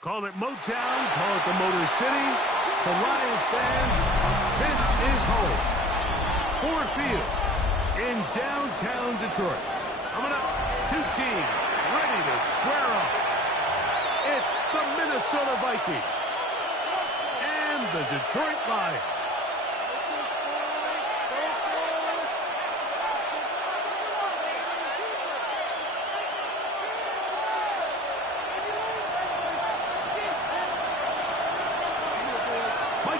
Call it Motown, call it the Motor City. To Lions fans, this is home. Ford Field in downtown Detroit. Coming up, two teams ready to square up. It's the Minnesota Vikings and the Detroit Lions.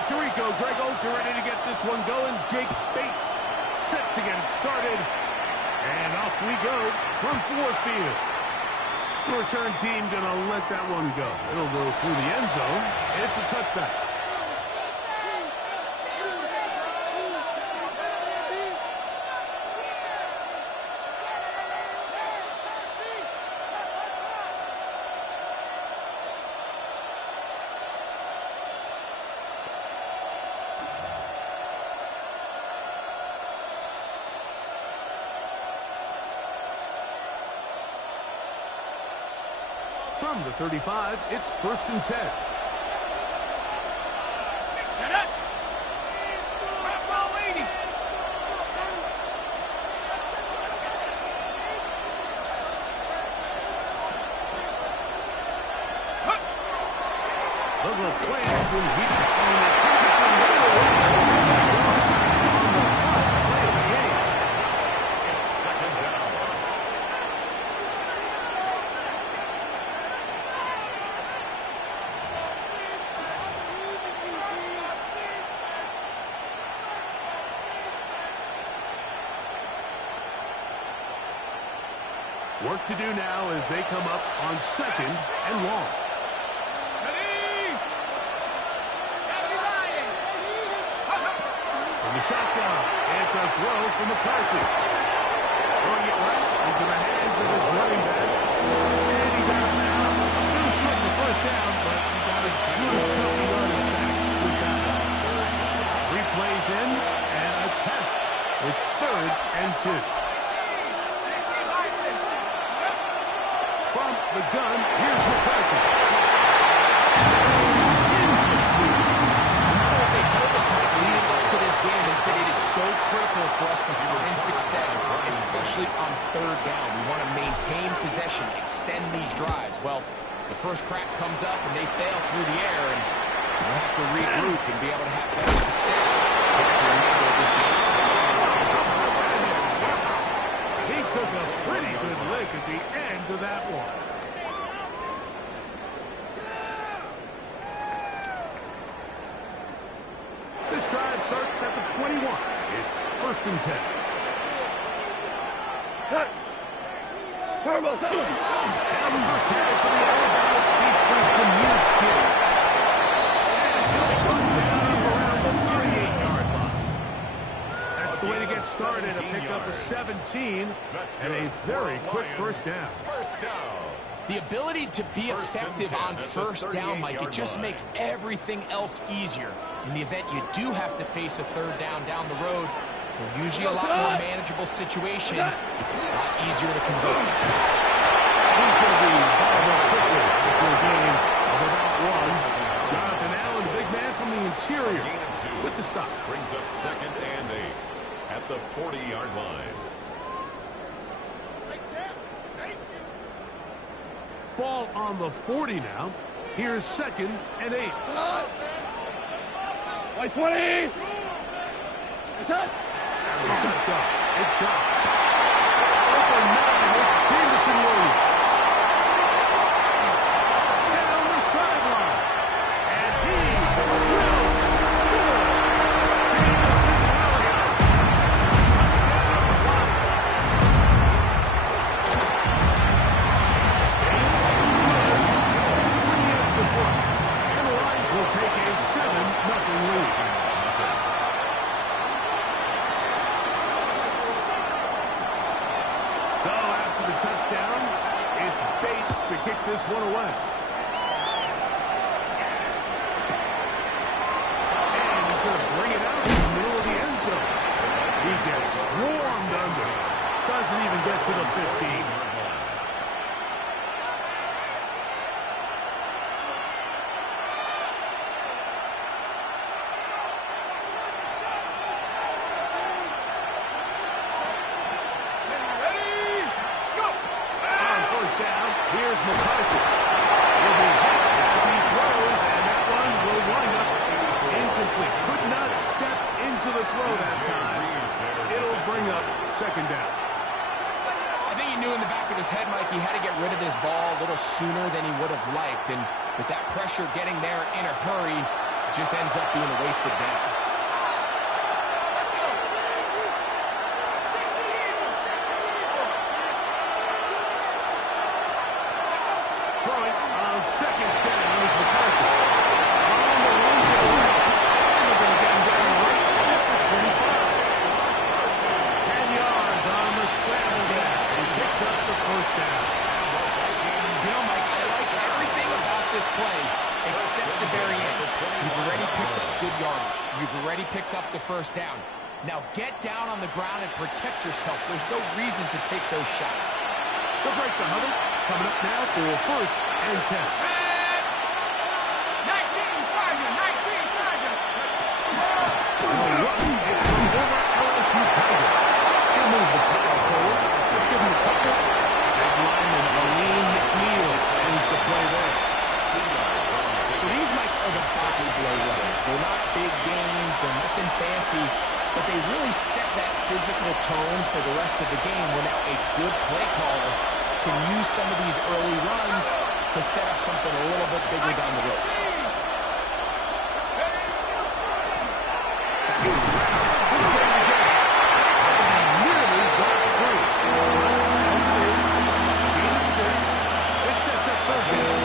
Tirico, Greg Olds are ready to get this one going. Jake Bates set to get it started. And off we go from Ford Field. The return team going to let that one go. It'll go through the end zone. It's a touchback. From the 35, it's 1st and 10. Look at plans when he's on the work to do now as they come up on 2nd and long. From the shotgun, it's a throw from McCarthy. Throwing it right into the hands of his running back. And he's out now. Still short the first down, but he got a good chunky yardage back with that one. 3 plays in and a test. It's 3rd and 2. From the gun, here's McCarthy. What they told us, Mike, leading up to this game, they said it is so critical for us to find success, especially on 3rd down. We want to maintain possession, extend these drives. Well, the first crack comes up and they fail through the air, and we'll have to regroup and be able to have better success for the remainder of this game. He took a pretty good lick at the end of that one. This drive starts at the 21. It's 1st and 10. And the first carry for the Alabama speedsters to Newt Gibbs. And he'll run down around the 38-yard line. That's the way to get started, a pickup of 17 and a very quick first down. The ability to be effective on 1st down, Mike, it just makes everything else easier. In the event you do have to face a 3rd down the road, they're usually a lot more manageable situations, a lot easier to convert. He's going to be balled up quickly after a game of about 1. Jonathan Allen, the big man from the interior, with the stop. Brings up 2nd and 8 at the 40-yard line. Ball on the 40 now. Here's 2nd and 8. By 20. It's up. And the shotgun. It's gone. Open 9. It's Jameson Williams. Down the sideline. And he will score. Jameson Williams. Touchdown. And the Lions will take a 7-0 lead. So after the touchdown, it's Bates to kick this one away. doesn't even get to the 15. Here's McCarthy. Will be hit as he throws, and that one will wind up incomplete. Could not step into the throw that time. It'll bring up second down. I think he knew in the back of his head, Mike, he had to get rid of this ball a little sooner than he would have liked. And with that pressure getting there in a hurry, it just ends up being a wasted down. On second down is McCarthy. On the run to the left. And they're going to get him down right at the 25. 10 yards on the scramble there. He picks up the first down. You know, Mike, I like everything about this play except the very end. You've already picked up good yardage. You've already picked up the first down. Now get down on the ground and protect yourself. There's no reason to take those shots. They'll break the huddle. Coming up now for first and 10. 19 Tiger, 19 Tiger. It's from former LSU Tiger. He'll move the power forward. Let's give him a couple. Big lineman Aline McNeil ends the play there. So these, Mike, are the pocket blow runs. They're not big games. They're nothing fancy. But they really set that physical tone for the rest of the game where now a good play caller can use some of these early runs to set up something a little bit bigger down the road. Nearly got through. It sets up third down.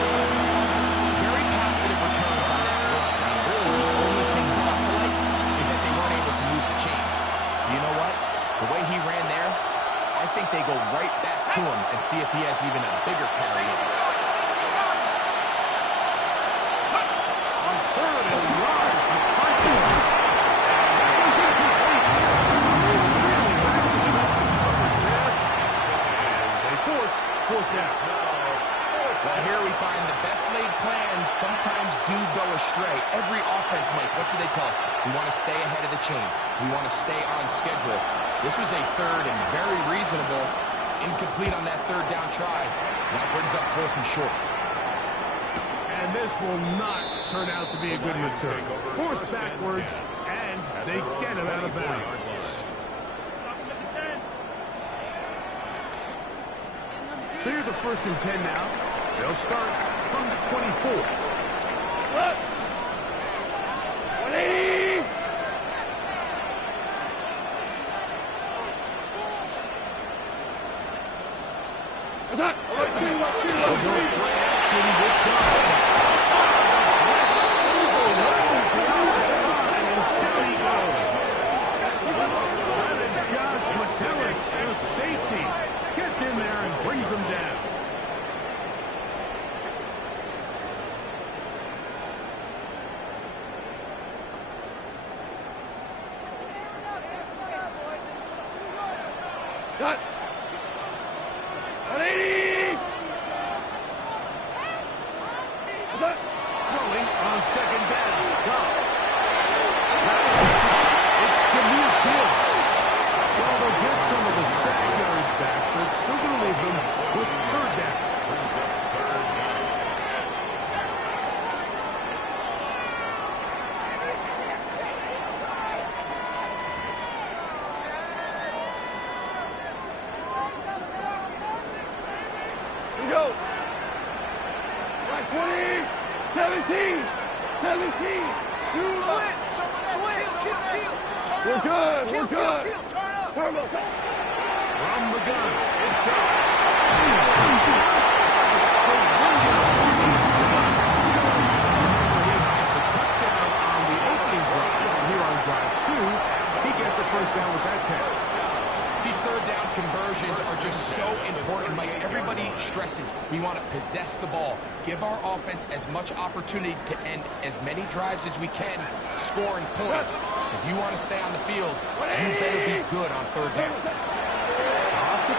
Very positive returns on that run. I mean, really, the only thing not to like is that they weren't able to move the chains. You know what? The way he ran there, I think they go right back to him and see if he has even a bigger carry in. On third and yards, McCarthy. They force fourth down. Well, here we find the best laid plans sometimes do go astray. Every offense, Mike, what do they tell us? We want to stay ahead of the chains. We want to stay on schedule. This was a third and very reasonable. Incomplete on that third down try. That brings up fourth and short. And this will not turn out to be a good return. Forced backwards, and they get him out of bounds. So here's a first and 10 now. They'll start from the 24. What? 20. Attack! Josh Metellus, a safety, gets in there and brings him down. Cut! 180! Attack! Throwing on second down. Go. It's Jameer Gibbs. Well, they'll get some of the sack yards back, but it's still going to leave them with third down. Here we go! Right, 20! 17! 17! Switch! We're good! We're good! Turn up! From the gun, it's gone. The touchdown on the opening drive, and here on drive 2, he gets a first down with that pass. These third down conversions are just so important, Mike. Everybody stresses we want to possess the ball, give our offense as much opportunity to end as many drives as we can, scoring points. So if you want to stay on the field, you better be good on third down. Off to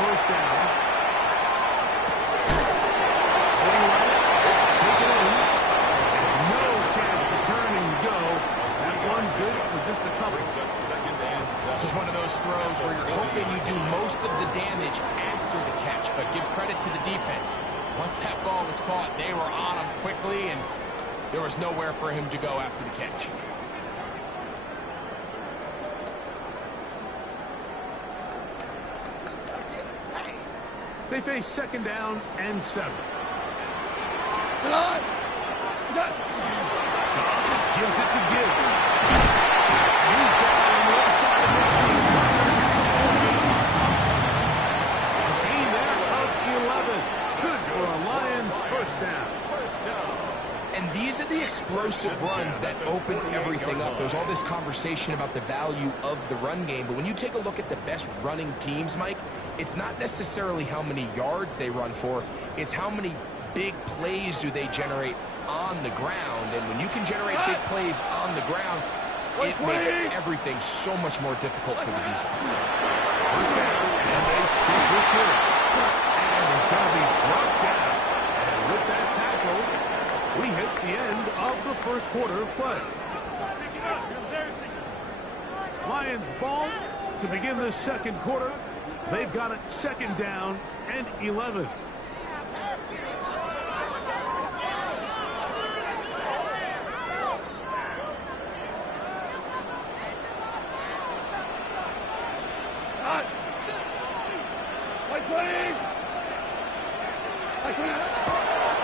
first down. Going right, it's taken in. No chance to turn and go. That one good for just a couple. This is one of those throws where you're hoping you do most of the damage after the catch, but give credit to the defense. Once that ball was caught, they were on him quickly, and there was nowhere for him to go after the catch. They face second down and 7. Goff Gives it to Gibbs. He's down on the other side of midfield. Gain there of 11. Good for a Lions first down. And these are the explosive runs that open everything up. There's all this conversation about the value of the run game, but when you take a look at the best running teams, Mike, it's not necessarily how many yards they run for, it's how many big plays do they generate on the ground. And when you can generate big plays on the ground, it makes everything so much more difficult for the defense. First down, and they stick with it. And it's going to be brought down. And with that tackle, we hit the end of the first quarter of play. Lions ball to begin the second quarter. They've got it second down and 11.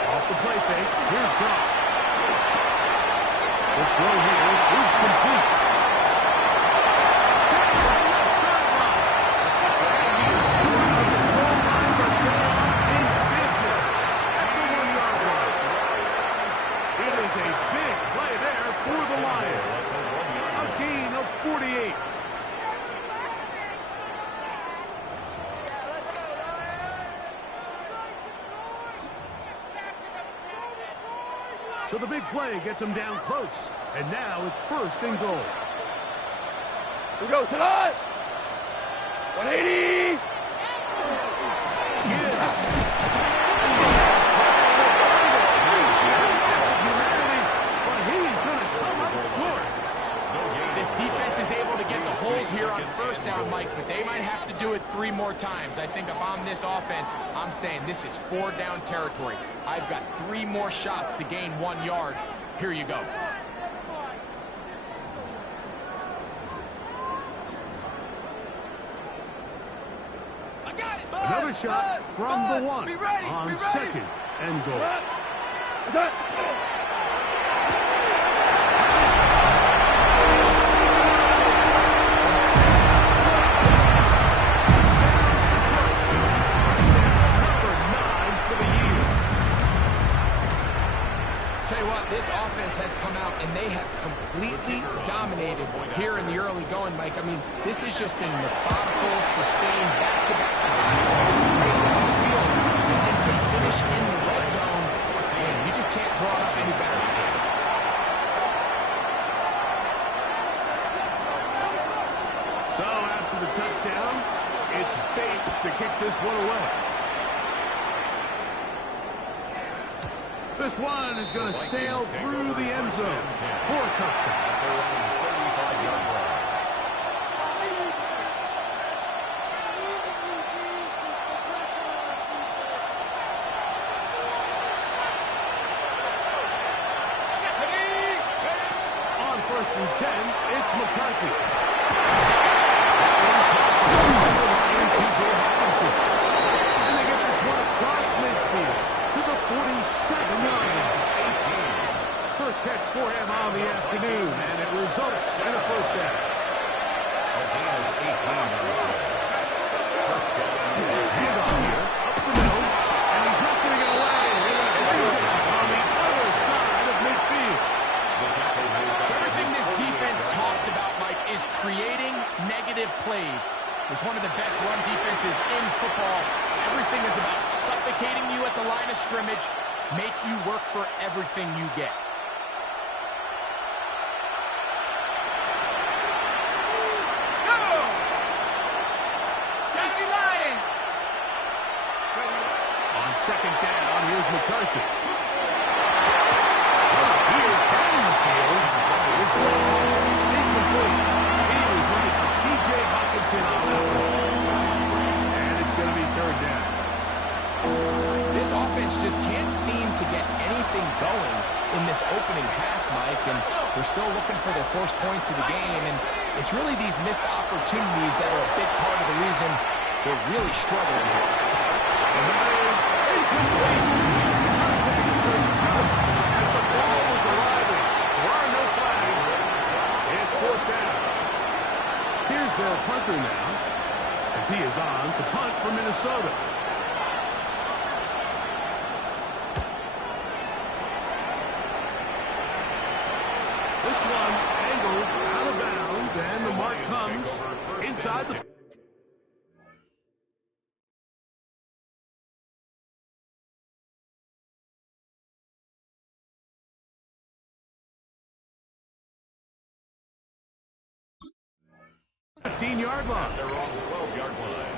Off the play fake, here's Goff. The throw here is complete. It is a big play there for the Lions. A gain of 48. So the big play gets him down close. And now it's first and goal. We go tonight. 180. This defense is able to get the hold here on first down, Mike, but they might have to do it 3 more times. I think if I'm this offense, I'm saying this is 4 down territory. I've got 3 more shots to gain 1 yard. Here you go. Another shot from the 1 on second and goal. Tell you what, this offense has come out and they have completely dominated here in the early going, Mike. I mean, this has just been methodical, sustained, back-to-back drives, right down the field. And to finish in the red zone, man, you just can't draw it up any better. So after the touchdown, it's Bates to kick this one away. This one is going to sail through the end zone for a touchdown. On first and 10, it's McCarthy. And they get this one across midfield to the 47-yard line. First catch for him on the afternoon, and it results in a first down. Handoff here, up the middle, and he's not going to get away. On the other side of midfield. So everything this defense talks about, Mike, is creating negative plays. It's one of the best run defenses in football. Everything is about suffocating you at the line of scrimmage, make you work for everything you get. McCarthy. He is down the field. It's incomplete. He was looking for T.J. Hawkinson on that one. And it's going to be third down. This offense just can't seem to get anything going in this opening half, Mike, and they're still looking for their first points of the game, and it's really these missed opportunities that are a big part of the reason they're really struggling here. And that is incomplete. Just as the ball was arriving, there are no flags. It's fourth down. Here's their punter now, as he is on to punt for Minnesota. This one angles out of bounds, and the mark comes inside the... '15-yard line. They're on the 12-yard line.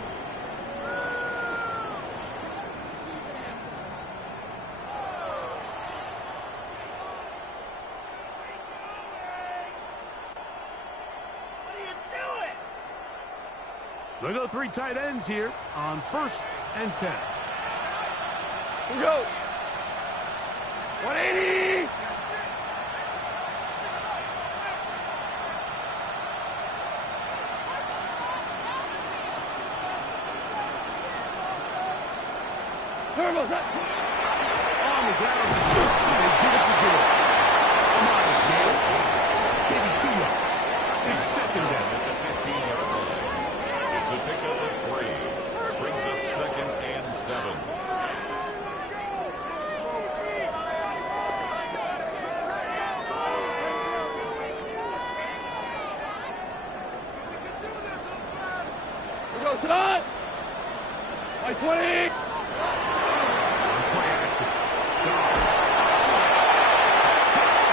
They'll go three tight ends here on 1st and 10. Here we go. 180. Turbos up. On the ground, they give it to Gill. Miles Gill, maybe 2 yards. It's second down. At the 15-yard line. It's a pickup at 3. Brings up 2nd and 7. Here we go tonight. By 20. Play action.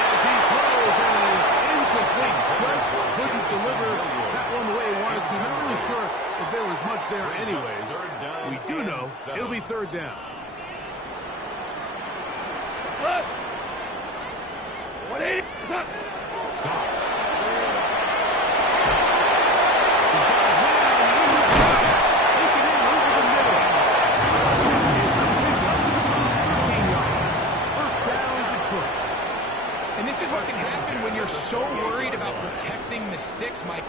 As he throws, and it is incomplete. Just couldn't deliver that one the way he wanted to. Not really sure if there was much there anyways. We do know it'll be third down. What? 180. Up. And this is what can happen when you're so worried about protecting the sticks, Mike.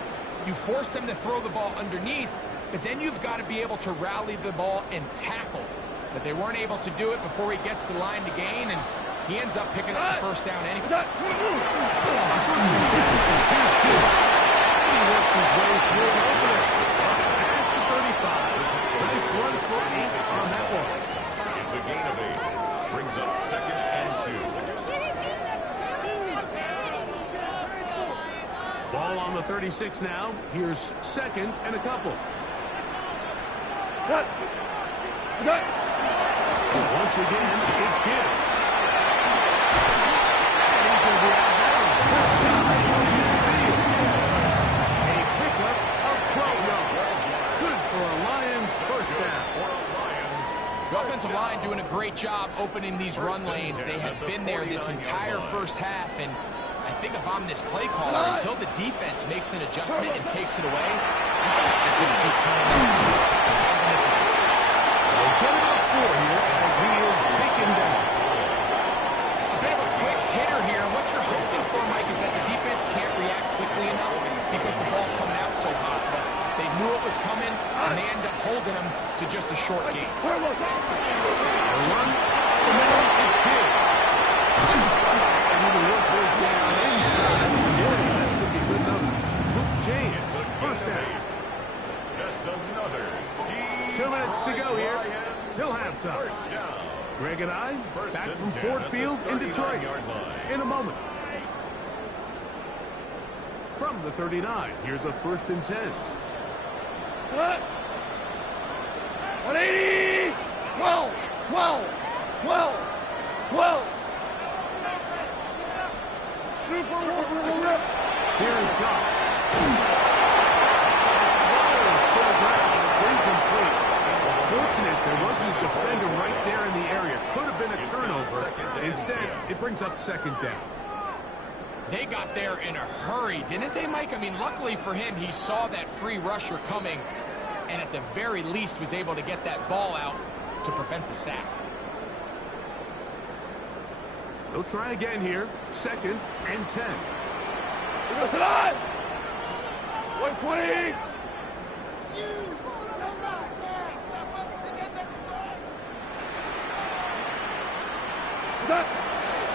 You force them to throw the ball underneath, but then you've got to be able to rally the ball and tackle. But they weren't able to do it before he gets the line to gain, and he ends up picking up the first down anyway. He works his way through an opener. Past the 35. Nice run for 8 on that one. It's a gain of 8. Brings up 2nd and 2. Ball on the 36 now. Here's 2nd and a couple. Once again, it's Gibbs. And he's going to be out of bounds. Just shy of midfield. A pickup of 12 yards. Good for a Lions first down. The offensive line doing a great job opening these run lanes. They have been there this entire first half, and I think if I'm this play caller, until the defense makes an adjustment and takes it away, I'm just going to keep turning. They'll get about 4 here as he is taken down. A bit of a quick hitter here. What you're hoping for, Mike, is that the defense can't react quickly enough because the ball's coming out so hot. But they knew it was coming, and they end up holding them to just a short gain. The run, the middle, it's Gibbs. And he will work this down inside. Yeah, that could be good enough. With James, first down. That's another 2 minutes to go here. Till halftime. first down. Greg and I back from 10 Ford at the Field in Detroit 39-yard line. in a moment. From the 39, here's a 1st and 10. 180. 12. 12. 12. 12. Here is God. Throws to the ground. It's incomplete. Fortunate there wasn't a defender right there in the area. could have been a turnover. Instead, it brings up second down. They got there in a hurry, didn't they, Mike? I mean, luckily for him, he saw that free rusher coming and at the very least was able to get that ball out to prevent the sack. They'll try again here. 2nd and 10. We go to line. 120.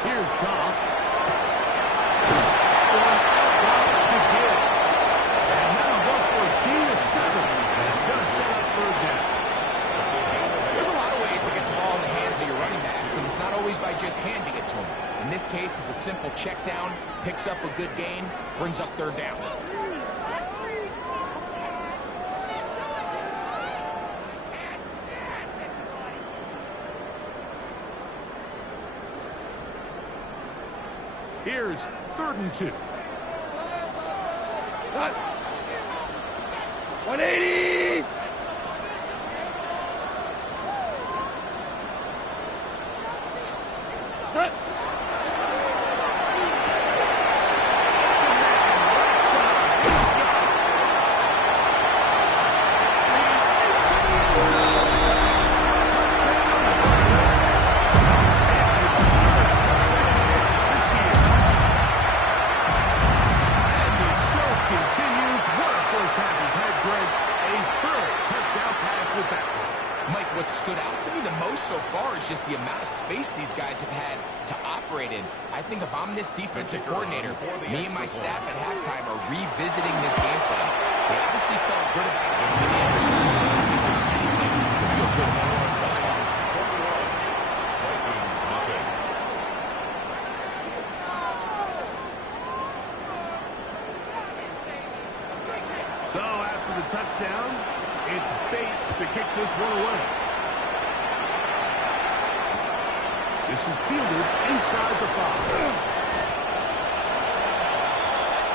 Here's Goff. And that'll go for a gain of 7. It's going to set up 3rd down. There's a lot of ways to get the ball in the hands of your running backs, and it's not always by just handing it to them. In this case, it's a simple check down, picks up a good gain, brings up 3rd down. Here's 3rd and 2. 180. Cut. What stood out to me the most so far is just the amount of space these guys have had to operate in. I think if I'm this defensive coordinator, me and my staff at halftime are revisiting this game plan. They obviously felt good about it. It feels good thus far. So after the touchdown, it's Bates to kick this one away. This is fielded inside the 5.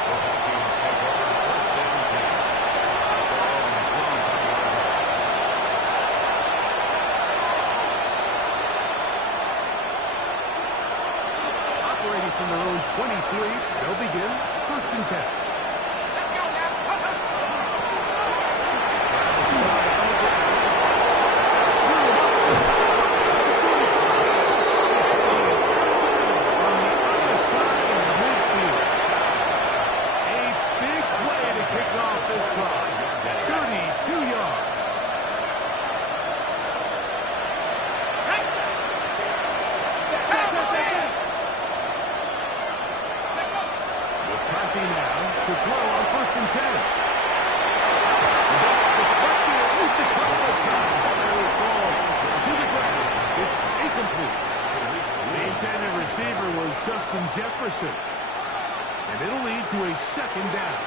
The Vikings take over 1st and 10. Operating from their own 23, they'll begin 1st and 10. Jefferson, and it'll lead to a 2nd down.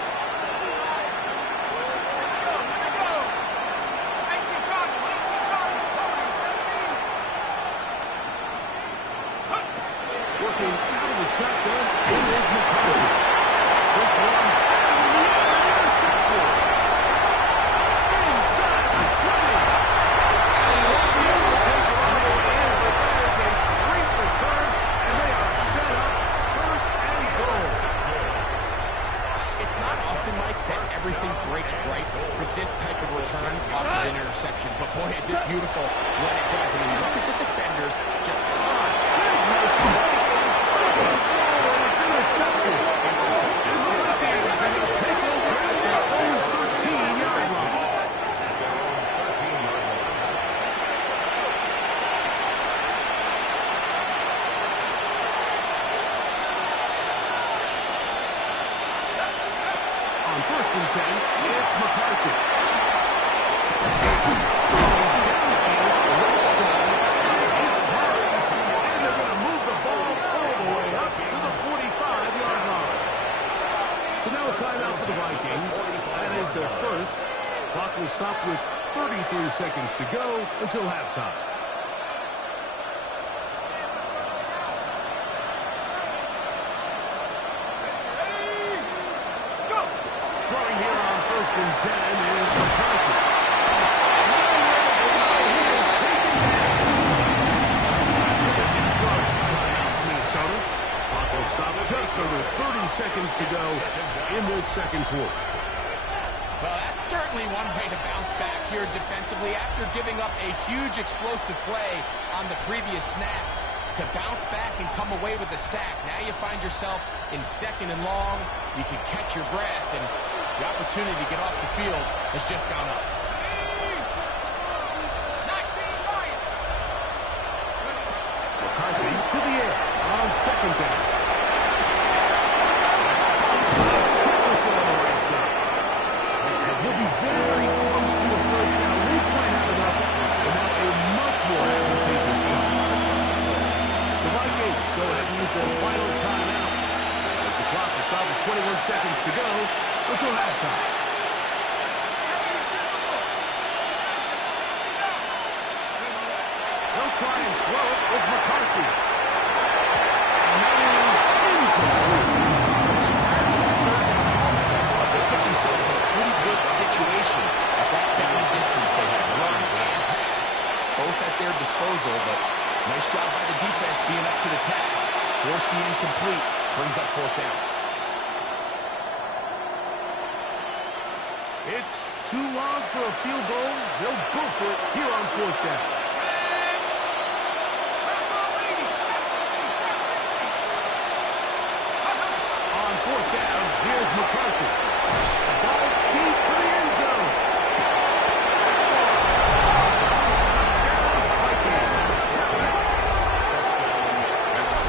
Working out of the shotgun, it is McCarthy. This one intercepted. Inside the 20. And he won't be able to take it all the way in, but that is a great return, and they are set up. It's not often, Mike, that everything breaks right for this type of return off of an interception. But boy, is it beautiful when it does. I mean, look at the defenders just it's intercepted. And they'll take over at their own 13-yard line. On 1st and 10, it's McCarthy. And they're going to move the ball all the way up to the 45-yard line. So now a timeout for the Vikings. That is their first. Clock will stop with 33 seconds to go until halftime. Throwing here on 1st and 10 is McCarthy. stop. Just under 30 seconds to go in this second quarter. Well, that's certainly one way to bounce back here defensively after giving up a huge explosive play on the previous snap. To bounce back and come away with a sack. Now you find yourself in second and long. You can catch your breath, and the opportunity to get off the field has just gone up. McCarthy to the air on second down. Jefferson on the right side. And he'll be very close to a first down. They might have enough, but now a much more advantageous spot. The Vikings go ahead and use their final timeout as the clock will stop with 21 seconds to go until halftime. They'll try and throw it with McCarthy. And that is incomplete. They put themselves in a pretty good situation at that down distance. They had run and pass, both at their disposal, but nice job by the defense being up to the task. Force the incomplete, brings up fourth down. It's too long for a field goal. They'll go for it here on fourth down. On fourth down, here's McCarthy. Ball deep for the end zone.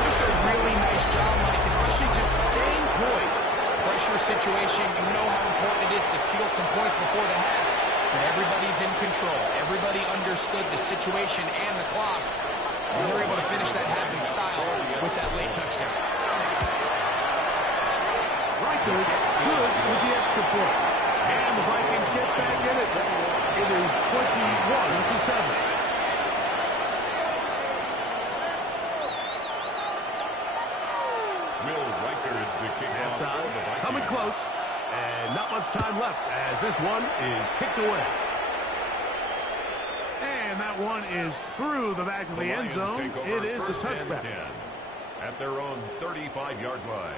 Just a really nice job, Mike, especially just staying poised. Pressure situation, you know how important it is to steal some points before the half. But everybody's in control. Everybody understood the situation and the clock. And they're able to finish that half in style with that late touchdown. Reichert good with the extra point. And the Vikings get back in it. It is 21-7. Halftime, coming close, and not much time left as this one is kicked away. And that one is through the back of the end zone. It is a touchback. At their own 35-yard line.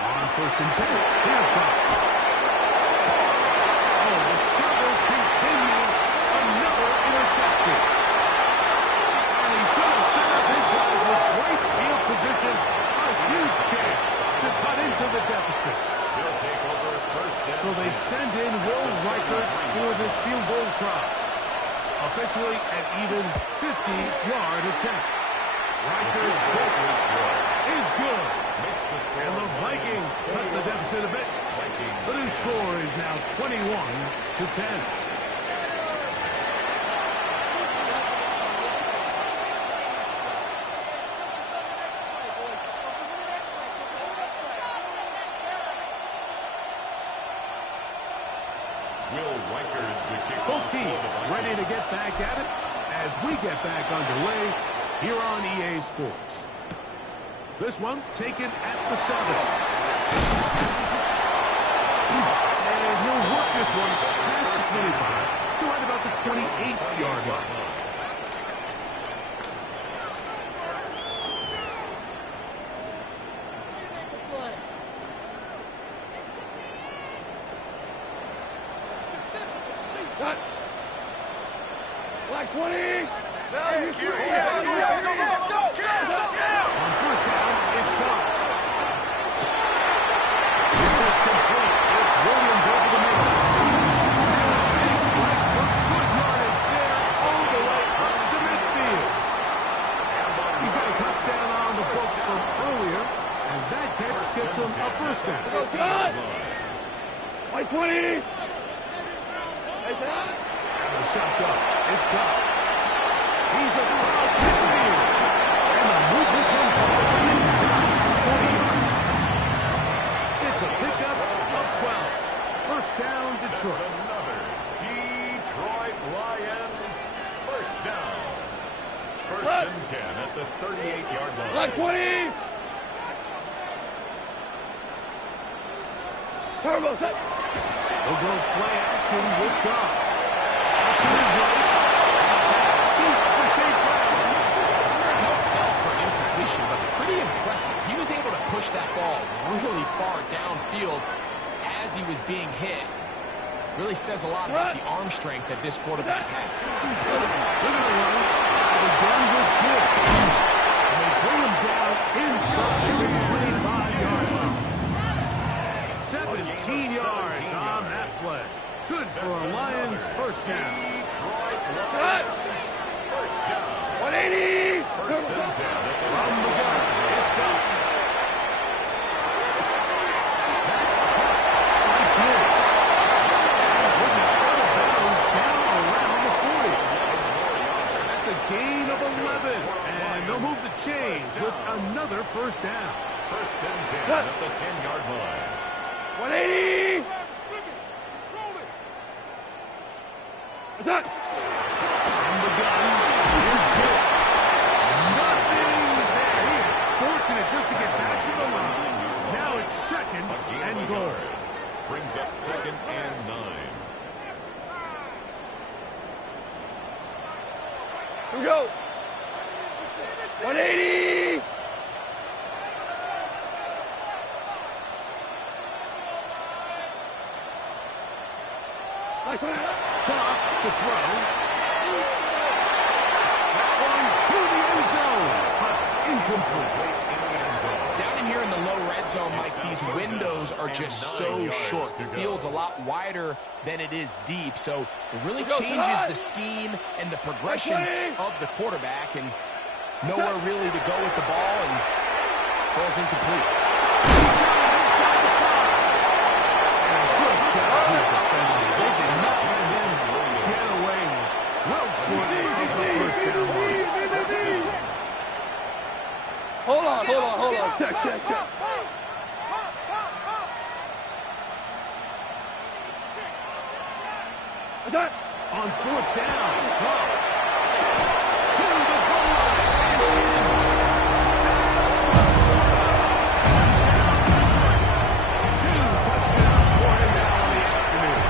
On first and 10, here's Brock. Oh, the struggles continue. Another interception. And he's going to set up his guys with great field position. A huge chance to cut into the deficit. He'll take over first down. So they send in Will Reichert for this field goal try. Officially an even 50-yard attempt. Reichert's goal is good. And the Vikings cut the deficit a bit. The new score is now 21-10. Both teams ready to get back at it as we get back underway here on EA Sports. This one taken at the 7. And he'll work this one past the 25 to right about the 28-yard line. Cut. Black 20. Thank you. On first down, it's gone. This is complete. It's Williams over the middle. Big strike for good yardage there all the way up to midfield. He's got a touchdown on the books from earlier, and that catch gets him a first down. Go, John. White 20. And the shot up. It's gone. He's across midfield. And they'll move this one inside 40 yards. It's a pickup of 12. First down, Detroit. That's another Detroit Lions first down. First and 10 at the 38-yard line. Black 20. Turbo set. They'll go play action with God. To his right. Deep for St. Brown. No fell for incompletion, but pretty impressive. He was able to push that ball really far downfield as he was being hit. Really says a lot about the arm strength that this quarterback has. Look at the run. The gun was good. And they bring him down inside the 25-yard line. 17 yards on that play. Good for a Lions first down. First down. 180. First and 10. From the gun, it's gone. That's caught like this. And with it out of bounds down around the 40. That's a gain of 11. And they'll move the chains with another first down. First and 10 at the 10-yard line. 180. Attack. From the gun, here's good. Nothing there. He is fortunate just to get back to the line. Now it's second and goal. Brings up second and 9. Here we go. 180. Goff to throw. That one to the end zone, but incomplete. Down in here in the low red zone, Mike, these windows are just so short. The field's a lot wider than it is deep, so it really changes the scheme and the progression of the quarterback, and nowhere really to go with the ball, and falls incomplete. Inside the 5. And a good job here defensively. They did not let him get away. Well short of the first down mark. Hold on. Check. Attack. On fourth down, Goff to the goal line. Two touchdowns for him now in the afternoon.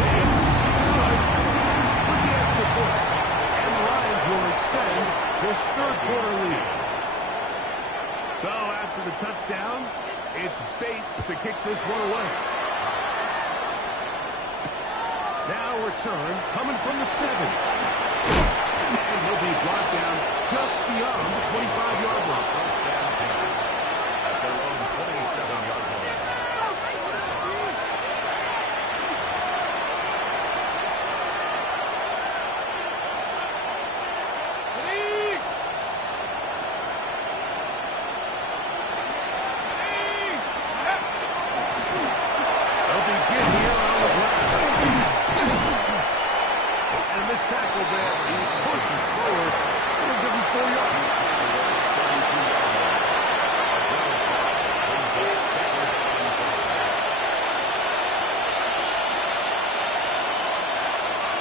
James good with the extra point. And the Lions will extend this third quarter lead. So after the touchdown, it's Bates to kick this one away. Now return coming from the 7. And he'll be brought down just beyond the 25-yard line. First down 10 at their own 27-yard line. They'll begin here on the ground. And this tackle there, he pushes forward. It'll give him 4 yards.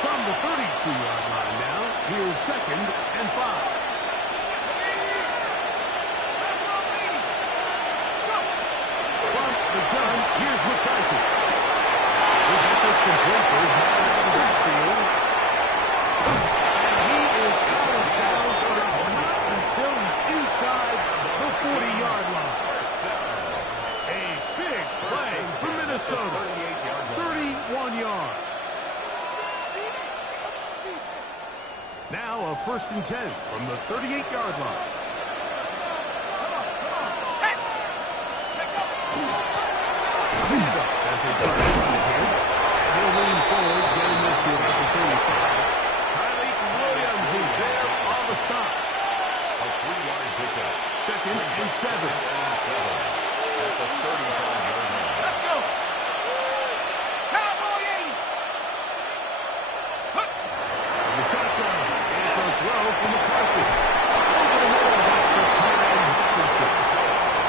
From the 32-yard line now, here's second and 5. From the gun, here's McCarthy. He'll get this complete to his man out of the backfield. And he is out of bounds, but not until he's inside the 40-yard line. A big play for Minnesota. 31 yards. Now a first and 10 from the 38-yard line. As they dart right here. And he'll lean forward, getting this to about the 35. Kylie Williams is there on the stop. A 3-yard pickup. Second and 7. At the 35-yard line. Let's go. Cowboy 80. And the shotgun. It's a throw from McCarthy. Over the middle, that's the tight end Hopkinson.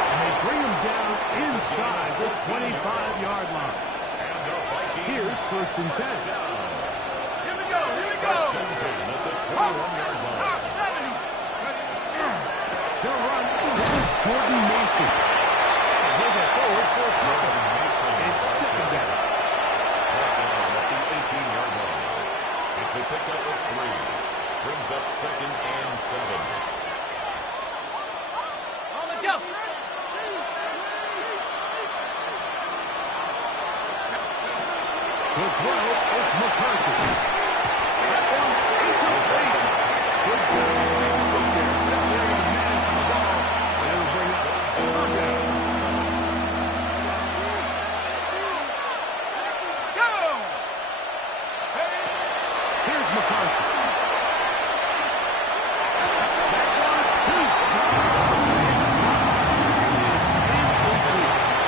And they bring him down inside the 25-yard line. Here's first and 10. Here we go. First and 10 at the 21-yard line. They'll run. This is Jordan Mason. And he'll go forward for a pickup. And To throw, it's McCarthy. That one incomplete. Good good there, separating the man from the ball. And it'll bring up third down. Go! Here's McCarthy. That one, too far.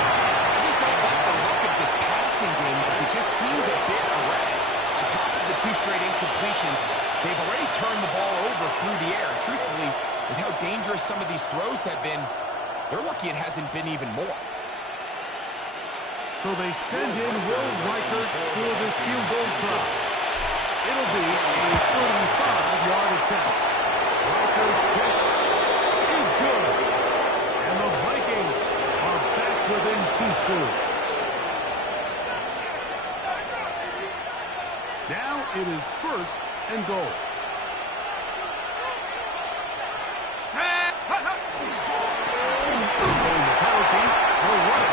I just don't like the look of this passing game. It just seems a bit erratic. On top of the 2 straight incompletions, they've already turned the ball over through the air. Truthfully, with how dangerous some of these throws have been, they're lucky it hasn't been even more. So they send in Will Reichert for this field goal try. It'll be a 45-yard attempt. Reichert's kick is good. And the Vikings are back within 2 scores. Now it is 1st and goal. The penalty will run it.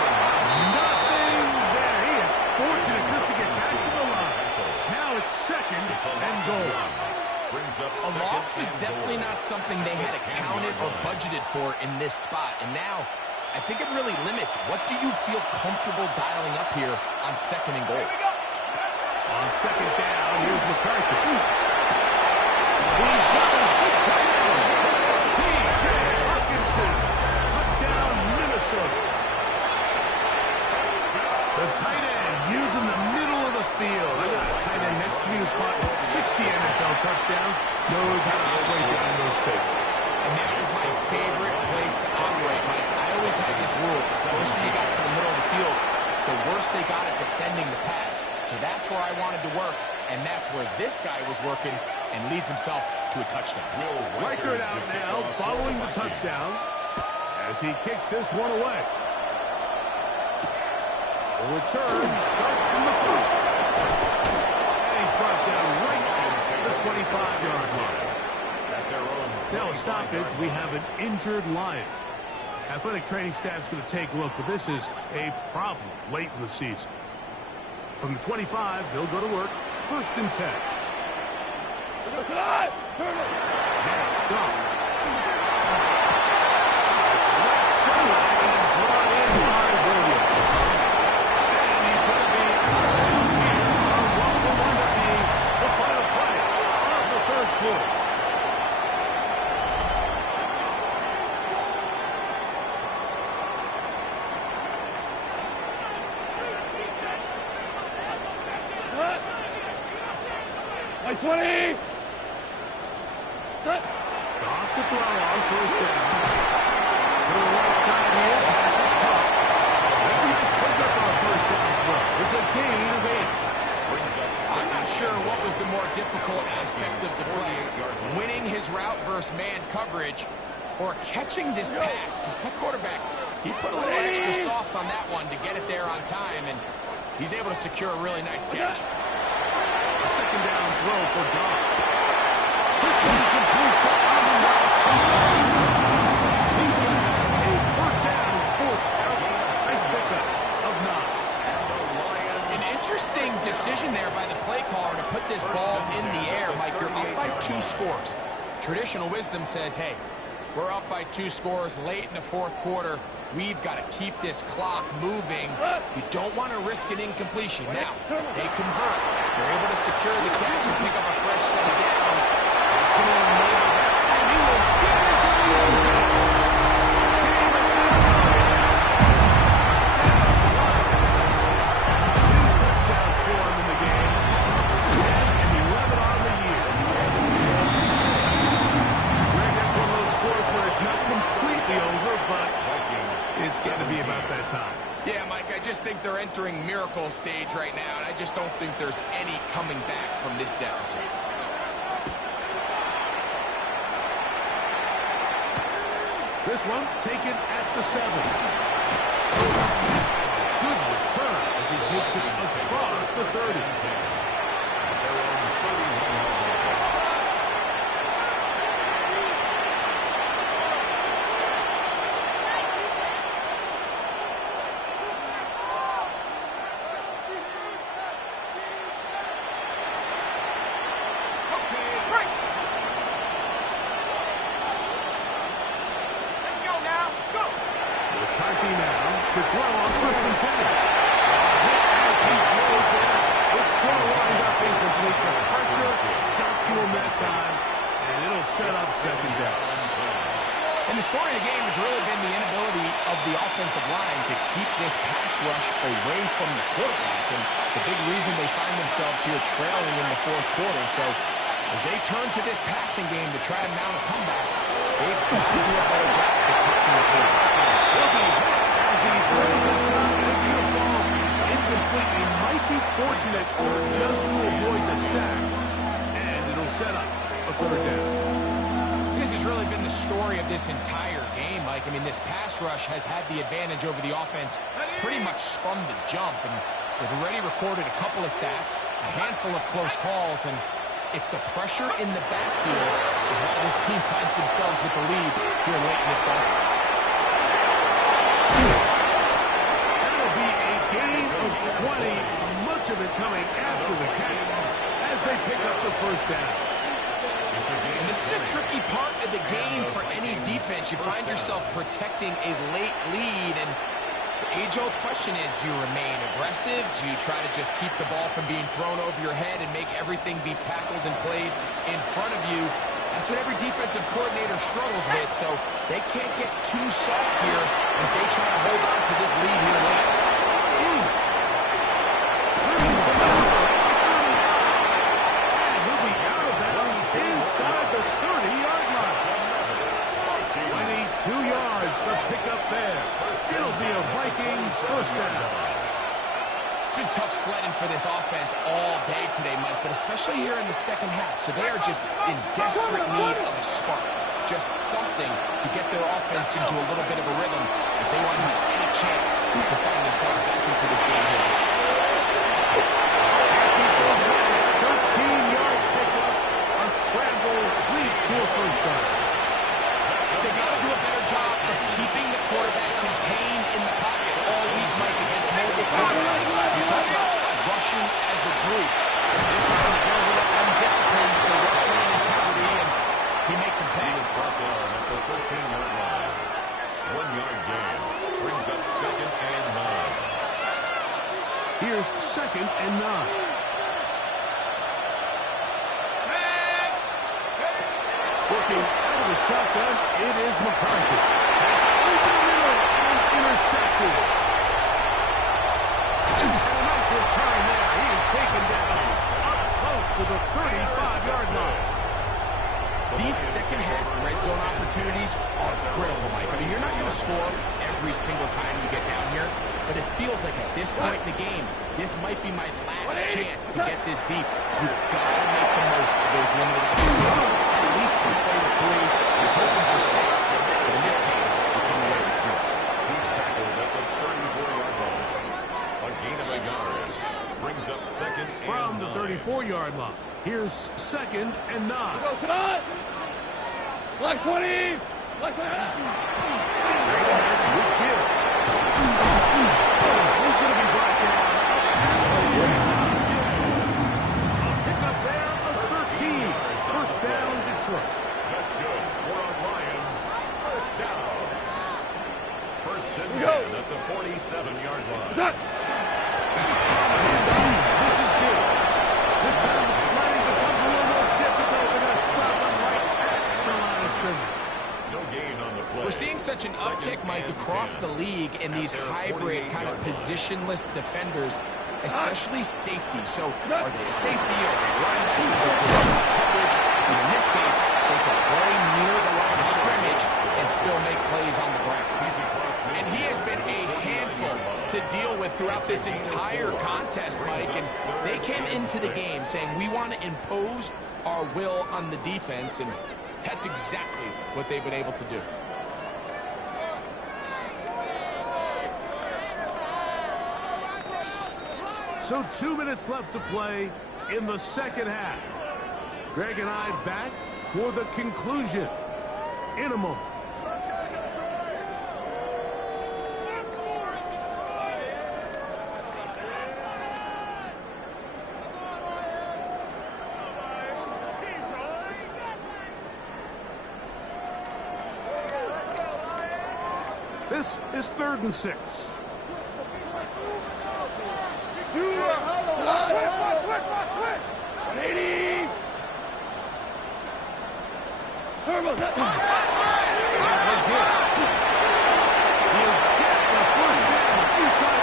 Nothing there. He is fortunate just to get back to the line. Now it's 2nd and goal. A loss was definitely not something they had accounted or budgeted for in this spot. And now, I think it really limits what do you feel comfortable dialing up here on 2nd and goal. On 2nd down, here's McCarthy. He's got his big tight end. T.J. Hawkinson. Touchdown, Minnesota. The tight end using the middle of the field. I got a tight end next to me who's caught 60 NFL touchdowns. Knows how to operate down those spaces. And that was my favorite place to operate, Mike. I always had this rule. The closer you got to the middle of the field, the worse they got at defending the pass. So that's where I wanted to work, and that's where this guy was working and leads himself to a touchdown. Reichert out now following the touchdown as he kicks this one away. The return starts from the front. And he's brought down right at the 25-yard line. Now a stoppage, we have an injured Lion. Athletic training staff's going to take a look, but this is a problem late in the season. From the 25, they'll go to work. 1st and 10. Now, Goff. Brought in by Williams. And he's going to be out here on what will wind up being the final play of the 3rd quarter. Like 20! Off to throw on 1st down. To the right side here, pass is caught. That's a nice pickup on a 1st down throw. It's a gain of 8. I'm not sure what was the more difficult aspect of the play. Winning his route versus man coverage or catching this pass. Because that quarterback, he put a little extra sauce on that one to get it there on time. And he's able to secure a really nice catch. A 2nd down throw for Goff. This one completes on the right side. He's going to have a 3rd down forced out. Nice pickup of 9. An interesting decision there by the play caller to put this ball in the air. Mike, you're up by 2 scores. Traditional wisdom says, hey, we're up by 2 scores late in the 4th quarter. We've got to keep this clock moving. You don't want to risk an incompletion. Now, they convert. They're able to secure the catch and pick up a fresh set of downs. That's going to enable that. And he will get into the end zone. Two touchdowns for him in the game. 10 and 11 on the year. Greg, that's one of those scores where it's not completely over, but it's going to be about that time. Yeah, Mike, I just think they're entering miracle stage right now, and I just don't think there's any coming back from this deficit. This one taken at the 7. Good return as he takes it across the 30. pass rush away from the quarterback, and it's a big reason they find themselves here trailing in the fourth quarter. So as they turn to this passing game to try and mount a comeback, they've got to do a better job protecting the quarterback. He'll be hit as he throws the shot, and it's going to fall incomplete. He might be fortunate just to avoid the sack, and it'll set up a third down. This has really been the story of this entire game, Mike. I mean, this pass rush has had the advantage over the offense pretty much from the jump, and they've already recorded a couple of sacks, a handful of close calls, and it's the pressure in the backfield is why this team finds themselves with the lead here late in this ball. That'll be a gain of 20, much of it coming after the catch as they pick up the first down. And this is a tricky part of the game for any defense. You find yourself protecting a late lead, and the age-old question is, do you remain aggressive? Do you try to just keep the ball from being thrown over your head and make everything be tackled and played in front of you? That's what every defensive coordinator struggles with, so they can't get too soft here as they try to hold on to this lead here late. Inside the 30-yard line. 22 yards to pick up there. It'll be a Vikings first down. It's been tough sledding for this offense all day today, Mike, but especially here in the second half. So they are just in desperate need of a spark, just something to get their offense into a little bit of a rhythm if they want to have any chance to find themselves back into this game here. 13-yard pickup. A scramble leads to a first down. They got to do a better job of keeping the quarterback contained in the pocket all week, Mike, against mobile quarterbacks. You talk about rushing as a group. This time they're a little undisciplined with their rush lane mentality, and he makes him pay. He was brought down at the 13-yard line. 1-yard gain brings up 2nd and 9. Here's 2nd and 9. Working out of the shotgun, it is McCarthy. That's over the middle and intercepted. And a nice return there. He is taken down up close to the 35-yard line. These second-half red zone opportunities are critical, Mike. I mean, you're not going to score every single time you get down here, but it feels like at this point in the game, this might be my last chance to get this deep. You've got to make the most of those limited opportunities. At least come away with 3. You're hoping for 6, but in this case, you come away with 0. He's tackled at the 34-yard line. A gain of a yard brings up 2nd and 9. From the 34-yard line, here's 2nd and 9. Go, come on! Black 20! Black 20! He's going to be brought down. A pickup there of 13. First down, Detroit. That's good. More on Lions. First down. 1st and 10 at the 47-yard line. This is good. This time the sliding becomes a little more difficult. They're going to stop him right at the line of scrimmage. No gain on the play. We're seeing such an uptick, Mike, across the league in these hybrid kind of positionless defenders, especially safety. So are they a safety? Are they linebackers? Are they coverage? And in this case, they can play near the line of scrimmage and still make plays on the ground. And he has been a handful to deal with throughout this entire contest, Mike. And they came into the game saying, we want to impose our will on the defense, and that's exactly what they've been able to do. So 2 minutes left to play in the second half. Greg and I back for the conclusion in a moment. This is 3rd and 6. Switch! 180! Turbos, that's He'll get the first down inside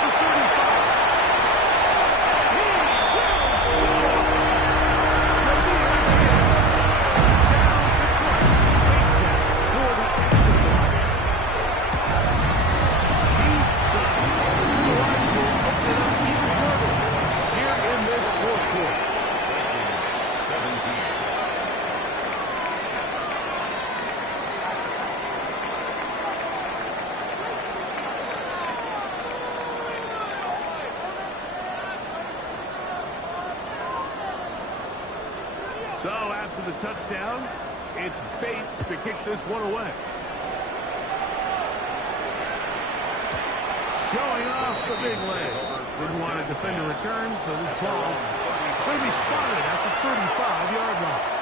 So after the touchdown, it's Bates to kick this one away. Showing off the big leg. Didn't want to defend a return, so this ball going to be spotted at the 35-yard line.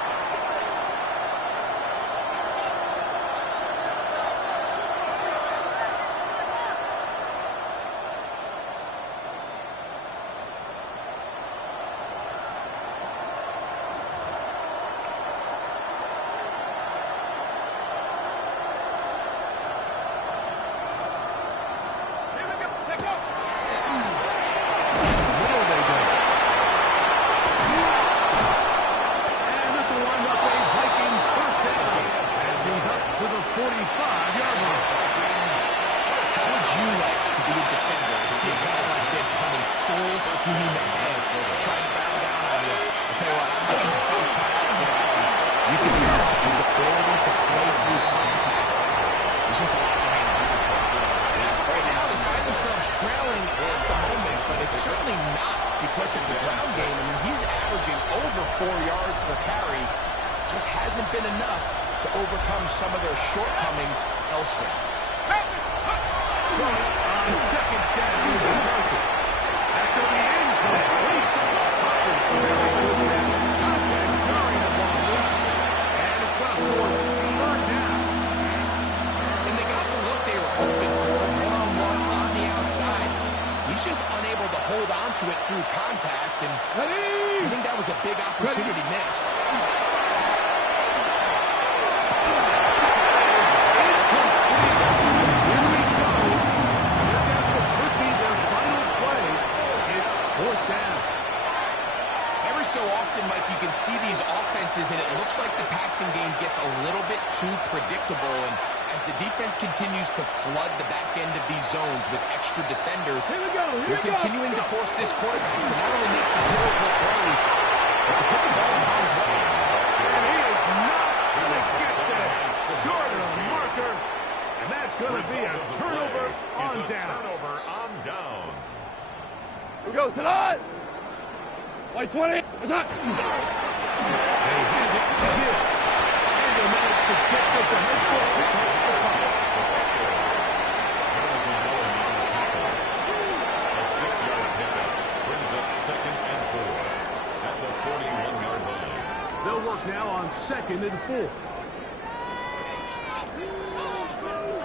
Because of the ground game, I mean, he's averaging over 4 yards per carry. Just hasn't been enough to overcome some of their shortcomings elsewhere. On second down, that's going to be incomplete. Sorry, the ball loose. And it's going to force third down. And they got the look they were hoping for, one-on-one on the outside. He's just unable to hold on to it through contact, and I think that was a big opportunity missed. Here we go. That's what could be their final play. It's fourth down. Every so often, Mike, you can see these offenses, and it looks like the passing game gets a little bit too predictable, and as the defense continues to flood the back end of these zones with extra defenders, they're continuing to force this quarterback to not only make some difficult plays, but to put the ball in harm's way. And he is not going to get there. Short of markers. And that's going to be a turnover on down. Turnover on downs. Here we go, tonight. White 20. Attack. They hand it to Gibbs. And they managed to get this a midfoot. They'll work now on 2nd and 4.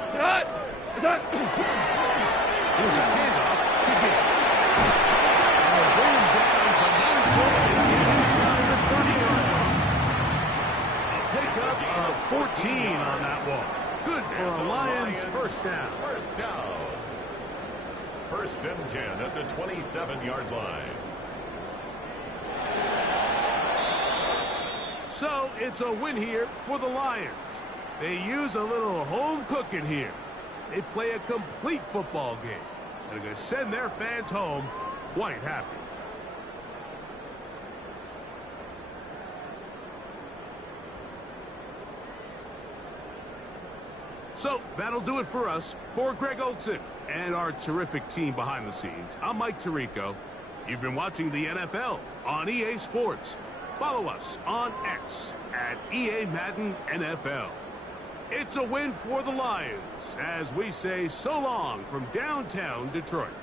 Attack. Attack. Here's a handoff to Gibbs. And they'll bring him down, but now he's inside the 30-yard line. A pickup of 14 on that one. Good for a Lions first down. First down. 1st and 10 at the 27-yard line. So it's a win here for the Lions. They use a little home cooking here. They play a complete football game. And they're going to send their fans home quite happy. So that'll do it for us. For Greg Olson and our terrific team behind the scenes, I'm Mike Tirico. You've been watching the NFL on EA Sports. Follow us on X at EA Madden NFL. It's a win for the Lions as we say so long from downtown Detroit.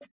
You